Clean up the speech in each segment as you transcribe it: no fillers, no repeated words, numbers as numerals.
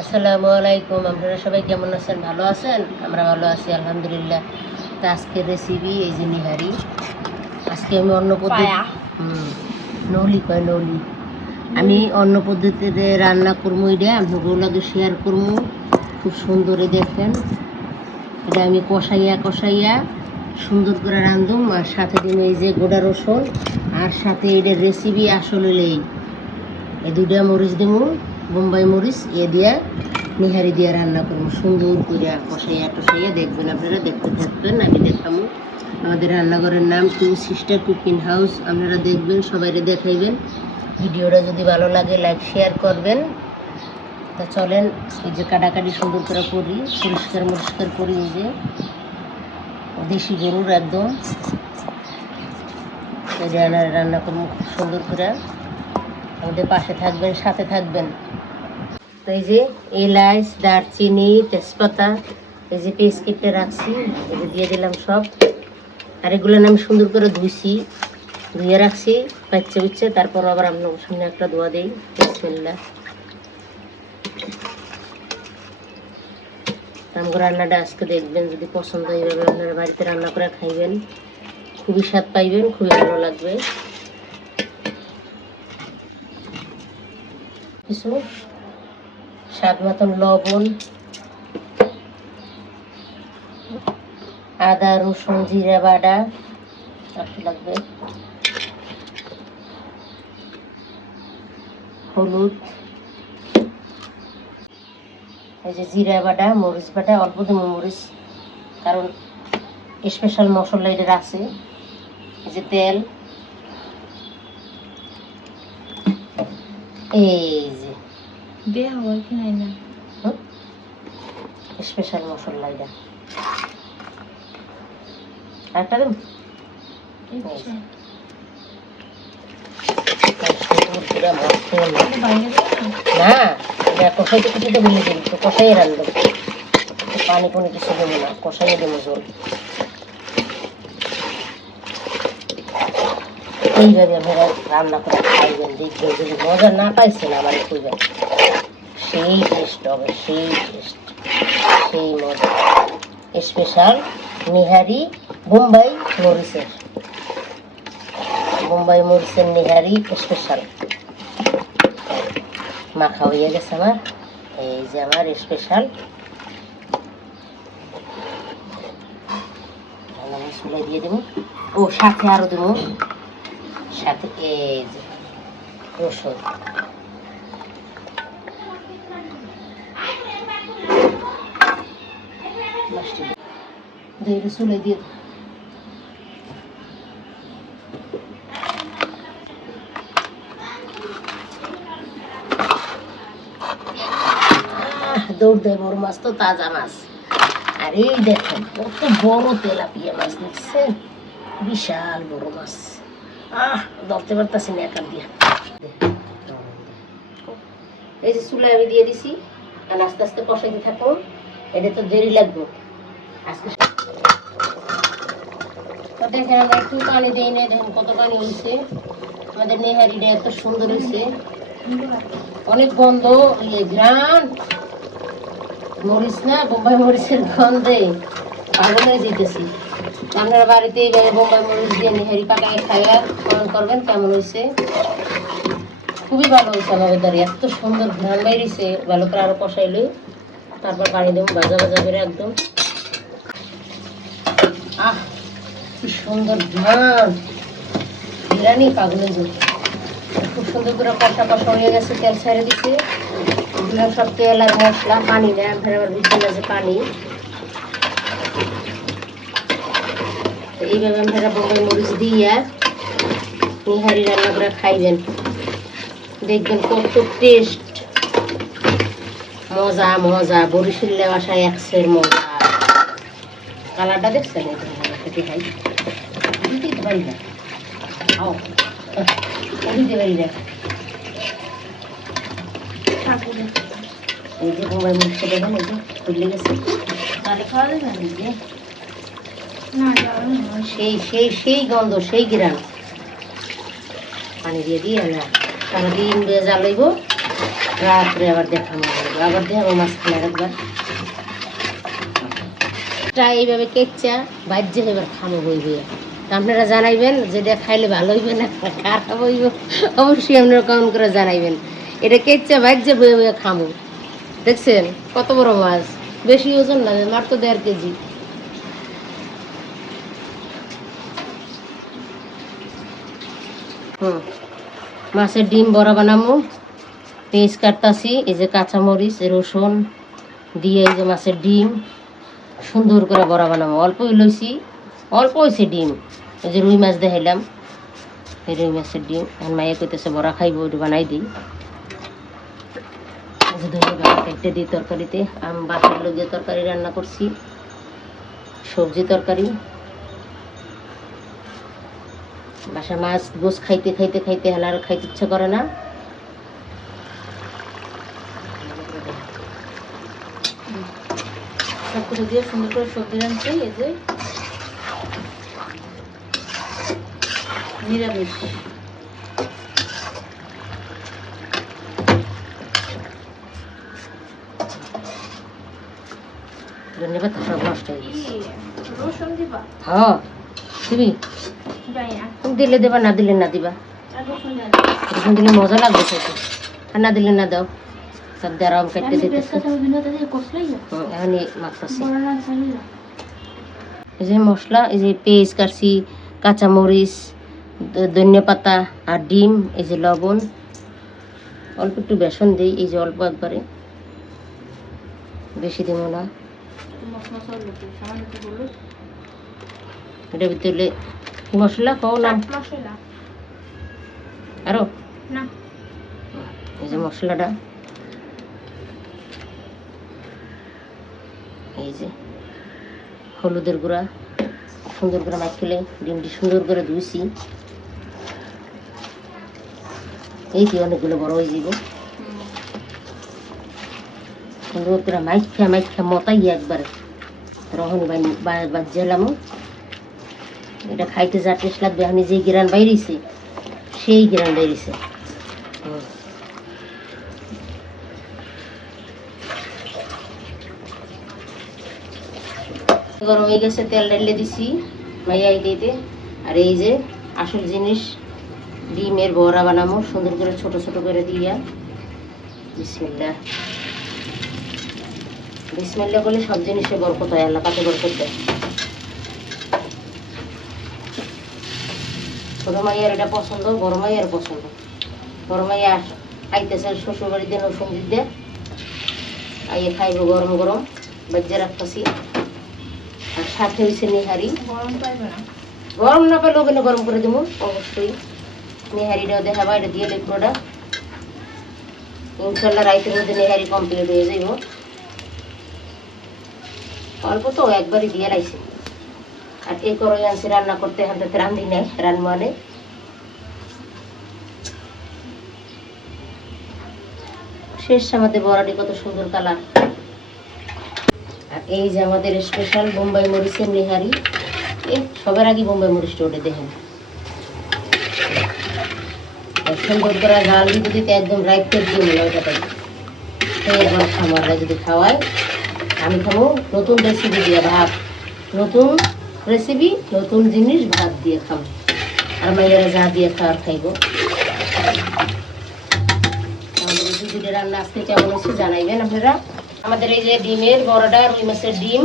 আসসালামু আলাইকুম। আপনারা সবাই কেমন আছেন? ভালো আছেন? আমরা ভালো আছি আলহামদুলিল্লাহ। তো আজকের রেসিপি এই যে নিহারি। আজকে আমি অন্য পদ্ধতি নলি কয় নলি আমি অন্য পদ্ধতিতে রান্না করবো। এটা আপনাগুলোকে শেয়ার করবো। খুব সুন্দর দেখেন, এটা আমি কষাইয়া সুন্দর করে রান্ধুম। আর সাথে দিন এই যে গোটা রসুন, আর সাথে এটার রেসিপি আসলে এই দুইটা মরিচ দেবো, বোম্বাই মরিচ দিয়া নিহারি দিয়ে রান্না করবো সুন্দর করে কষাইয়া দেখবেন। আপনারা দেখতে থাকবেন, আমি দেখাবো। আমাদের রান্নাঘরের নাম টু সিস্টার কুকিং হাউস। আপনারা দেখবেন, সবাইরে দেখাইবেন। ভিডিওটা যদি ভালো লাগে লাইক শেয়ার করবেন। তা চলেন, এই যে কাটাকাটি সুন্দর করে করি, পরিষ্কার করি। এই যে দেশি গরুর একদম রান্না করবো খুব সুন্দর করে। আমাদের পাশে থাকবেন, সাথে থাকবেন। তো এই যে এলাচ, দারচিনি, তেজপাতা, এই যে পেস্ট কেটে রাখছি, এই যে দিয়ে দিলাম সব। আর এগুলো আমি সুন্দর করে ধুয়ে রাখছি বাচ্চা। তারপর আবার আপনার সামনে একটা ধোয়া দিই। বিসমিল্লাহ। আমার রান্নাটা আজকে দেখবেন, যদি পছন্দ হয় এইভাবে আপনারা বাড়িতে রান্না করে খাইবেন, খুবই স্বাদ পাইবেন, খুবই ভালো লাগবে। কিছু স্বাদ মতন লবণ, আদা রসুন জিরা বাটা লাগবে, হলুদ, এই যে জিরা বাটা, মরিচ বাটা অল্প দেবো মরিচ, কারণ স্পেশাল মশলা এটা আছে। এই যে তেল, এই যে স্পেশাল মশলা এটা। আরেকটা দেব না, এটা কষাইতে কিছুটা বলে দেবো, তো কষাই রান্না পানি কোনো কিছু দেবো না, কষাইয়ে দেবো জল। এইভাবে আপনারা রান্না করে খাইবেন, দেখবেন। যদি মজা না পাইছেন আমার খুঁজবেন, সেই টেস্ট হবে, সেই মজা। স্পেশাল নিহারি বোম্বাই মরিচের নিহারি স্পেশাল মাখা হয়ে গেছে আমার। এই যে আমার স্পেশাল মশলা দিয়ে দেবো। ও সাথে আরো দেবো, সাথে এই যে রসুন। চুলে দিয়ে দৌড় দেয় বড় মাছ, তো তাজা মাছ। আর এই দেখেন কত বড় তেলাপিয়া মাছ, দেখছেন? বিশাল বড় মাছ। ধরতে পারতাছি না একার দিয়া। এই যে চুলে আমি দিয়ে দিছি, আর আস্তে আস্তে কষাইতে থাকবো। এটা তো দেরি লাগবে আজকে। দেখেন আমরা একটু পানি দিই না, দেখেন কত পানি হয়েছে। আমাদের নেহারিটা এত সুন্দর হয়েছে, অনেক গন্ধ, ঘ্রাণ। মরিচ না, বোম্বাই মরিচের গন্ধে পাগল হয়ে যেতেছি। আপনারা বাড়িতে এইভাবে বোম্বাই মরিচ দিয়ে নেহারি পাকায় খাইয়া কমেন্ট করবেন কেমন হয়েছে। খুবই ভালো হয়েছে আমাদের দ্বারা, এত সুন্দর ঘ্রাণ বাইরেছে। ভালো করে আরো কষাইলে তারপর পানি দেবো ভাজা করে একদম। কি সুন্দর ঘ্রাণ, বিরিয়ানি পাগলের জন্য। খুব সুন্দর করে কষা হয়ে গেছে, তেল ছেড়ে দিচ্ছে। দিলাম সব তেল আর মশলা, পানি দেয় আবার বুঝতে লাগছে পানি। এইভাবে আপনারা বোম্বাই মরিচ দিয়ে নিহারি রান্না করে খাইবেন, দেখবেন কত টেস্ট। মজা বরিশালে বাসায় একশের মজা। কালারটা দেখছেন? খেতে খাই দিতে পারি না, দিতে পারি না। এই যে বোম্বাই মরিচটা দেখেন, এই যে ফুলে গেছে, তাহলে খাওয়া যাবে না। যে সেই গন্ধ, সেই ঘ্রাণ। পানি দিয়ে দিই না, সারাদিন জ্বালাইব। রাত্রে আবার দেখানো হবে, আবার দেখাবো মাঝখানে একবার এইভাবে কেচ্চা বাজ্যে এবার খামো বই বইয়া। আপনারা জানাইবেন যেটা খাইলে ভালো হইবে না খারাপ হইব, অবশ্যই আপনারা কমেন্ট করে জানাইবেন। এটা কেচ্চা বাজ্যে বইয়া বইয়া খামো। দেখছেন কত বড় মাছ, বেশি ওজন না, মাত্র 1.5 কেজি। মাছের ডিম বড়া বানামো, পেঁয়াজ কাটতাছি, এই যে কাঁচামরিচ রসুন দিয়ে এই যে মাছের ডিম সুন্দর করে বড়া বানাবো। অল্পই লইছি, অল্প হয়েছে ডিম। এই যে রুই মাছ দেখাইলাম, এই রুই মাছের ডিম এখন মাইয়া কইতেছে বড়া খাইব, ওইটা বানাই দিই। একটা দিই তরকারিতে, আমি বাসার লোক দিয়ে তরকারি রান্না করছি, সবজি তরকারি। বাসা মাছ গোছ খাইতে খাইতে খাইতে আর খাইতে ইচ্ছা করে না। সবকিছু দিয়ে সুন্দর করে সবজি রাঁধছি। এই যে নিরামিষ, ধন্যবাদ। সব নষ্ট হয়ে গেছে। রসুন দিবা? হ্যাঁ দিবি, তুমি দিলে দেবা, না দিলে না দিবা। রসুন দিলে মজা লাগবে খেতে, আর না দিলে না দাও। সব দ্বারা আমি কেটে দিতেছি, এখনই মাখতেছি। এই যে মশলা, এই যে পেঁয়াজ কাটছি, কাঁচামরিচ, ধনিয়া পাতা আর ডিম, এই যে লবণ, অল্প একটু বেসন দিই, এই যে অল্প একবারে, বেশি দিব না। এটার ভিতরে কি মশলা কও না আরো, এই যে মশলাটা, এই যে হলুদের গুঁড়া সুন্দর করে মাখিলে, ডিমটি সুন্দর করে ধুইছি, এই কি অনেকগুলো বড় হয়ে যাব। সুন্দর করে মাইখা মাইখা মতাই একবারে রহনি বাজলাম। এটা খাইতে যা টেস্ট লাগবে, আমি যে গিরান বাইরেছি সেই গিরান বাইরেছে। গরম হয়ে গেছে, তেল ঢেলে দিছি মাইয়া দিতে। আর এই যে আসল জিনিস, ডিমের বড়া বানাবো সুন্দর করে ছোট ছোট করে দিয়া। বিসমিল্লাহ, বিসমিল্লাহ বলে সব জিনিসে বরকত হয়, আল্লাহ কাছে বরকত দেয়। ছোট মাইয়ার এটা পছন্দ, বড় মাইয়ার পছন্দ। বড় মাইয়া আইতেছে শ্বশুর বাড়িতে নসুন্দির দিয়ে, আইয়ে খাইব গরম গরম বাজ্যে রাখতেছি। আর সাথে হয়েছে নিহারি, গরম না পেলে ওখানে গরম করে দেবো অবশ্যই। নিহারিটাও দেখাবো, এটা দিয়ে লিখবোটা ইনশাল্লাহ রাইতের মধ্যে নিহারি কমপ্লিট হয়ে যাইব। অল্প তো একবারই দিয়ে লাইছে। আর এই করে আনছি রান্না করতে, হাতে রান্ধি নেই রান্না শেষ। আমাদের বড়াটি কত সুন্দর কালার। আর এই যে আমাদের স্পেশাল বোম্বাই মরিচের নিহারি, সবার আগে বোম্বাই মরিচটা ওটা দেখেন সুন্দর করে জাল দিতে দিতে একদম রাইতে দিয়ে ওইটাই একবার খামাররা যদি খাওয়ায়। আমি খাবো নতুন রেসিপি দিয়ে ভাত, নতুন রেসিপি নতুন জিনিস ভাত দিয়ে খাবো। আর মাইয়ারা যা দিয়ে খাওয়ার খাইব। আমাদের রেসিপিটা রান্না আজকে কেমন হচ্ছে জানাইবেন আপনারা। আমাদের এই যে ডিমের বড়াটা, রুই মাছের ডিম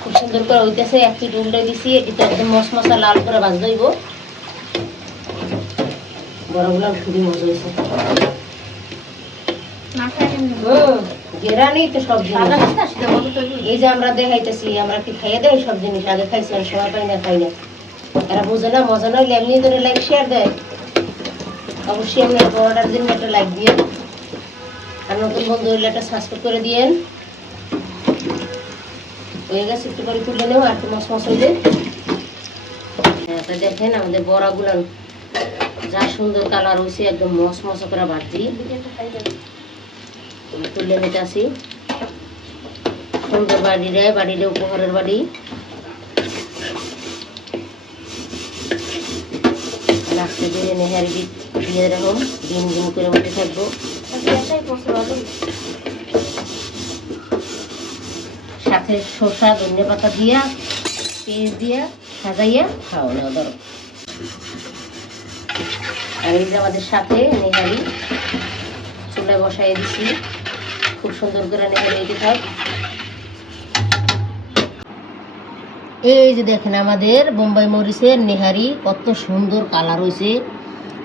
খুব সুন্দর করে হইতেছে। এক পিঠ উল্টে দিছি, এটিতে একদম মশমশা লাল করে ভাজ দইব। বড়গুলো খুবই মজা হয়েছে। গেরানি তো সব জিনিস, এই যে আমরা দেখাইতেছি, আমরা কি খাইয়ে দেয় সব জিনিস। আগে খাইছি, সময় পাই না, খাই না। এরা বোঝে না, মজা নইলে এমনি ধরে লাইক শেয়ার দেয়। অবশ্যই আপনারা বড়টার জন্য একটা লাইক দিয়ে, আর নতুন বন্ধু হইলে একটা সাবস্ক্রাইব করে দিয়েন। হয়ে গেছে, একটু করে তুলে নেব আর একটু মশমশ হইলে। হ্যাঁ দেখেন আমাদের বড়াগুলো যা সুন্দর কালার হয়েছে, একদম মশমশ করে ভাজি তুলে নিতে আসি। সুন্দর বাড়িরে বাড়িরে উপহারের বাড়ি। আজকে দিয়ে নেহারি দিয়ে এরকম দিন দিন করে মধ্যে থাকবো। সাথে শসা ধনিয়া পাতা দিয়া পেঁয়াজ দিয়া সাজাইয়া খাও না ধরো। আর এই যে আমাদের সাথে নেহারি চুলায় বসাই দিছি, খুব সুন্দর করে নেহারি এটি থাক। এই যে দেখেন আমাদের বোম্বাই মরিচের নেহারি কত সুন্দর কালার হয়েছে,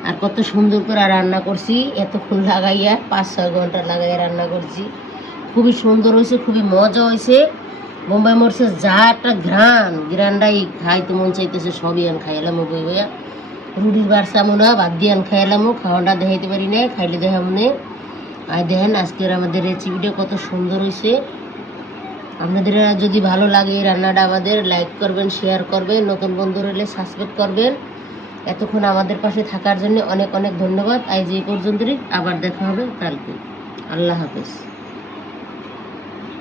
আর কত সুন্দর করে রান্না করছি, এতক্ষণ লাগাইয়া 5-6 ঘন্টা লাগাইয়া রান্না করছি। খুবই সুন্দর হয়েছে, খুবই মজা হয়েছে। বোম্বাই মরিচের যা একটা গ্রানটাই খাইতে মন চাইতেছে, সবই আন খাইলাম বই বইয়া। রুটির বাড়ছে আমরা বাদ দিয়ে আন খাইলামও, খাওয়াটা দেখাইতে পারি না, খাইলে দেখা মনে। আর দেখেন আজকের আমাদের রেসিপিটা কত সুন্দর হয়েছে। আপনাদের যদি ভালো লাগে এই রান্নাটা আমাদের লাইক করবেন, শেয়ার করবেন, নতুন বন্ধু হলে সাবস্ক্রাইব করবেন। এতক্ষণ আমাদের পাশে থাকার জন্য অনেক অনেক ধন্যবাদ। আজ এই পর্যন্তই, আবার দেখা হবে কালকে। আল্লাহ হাফেজ।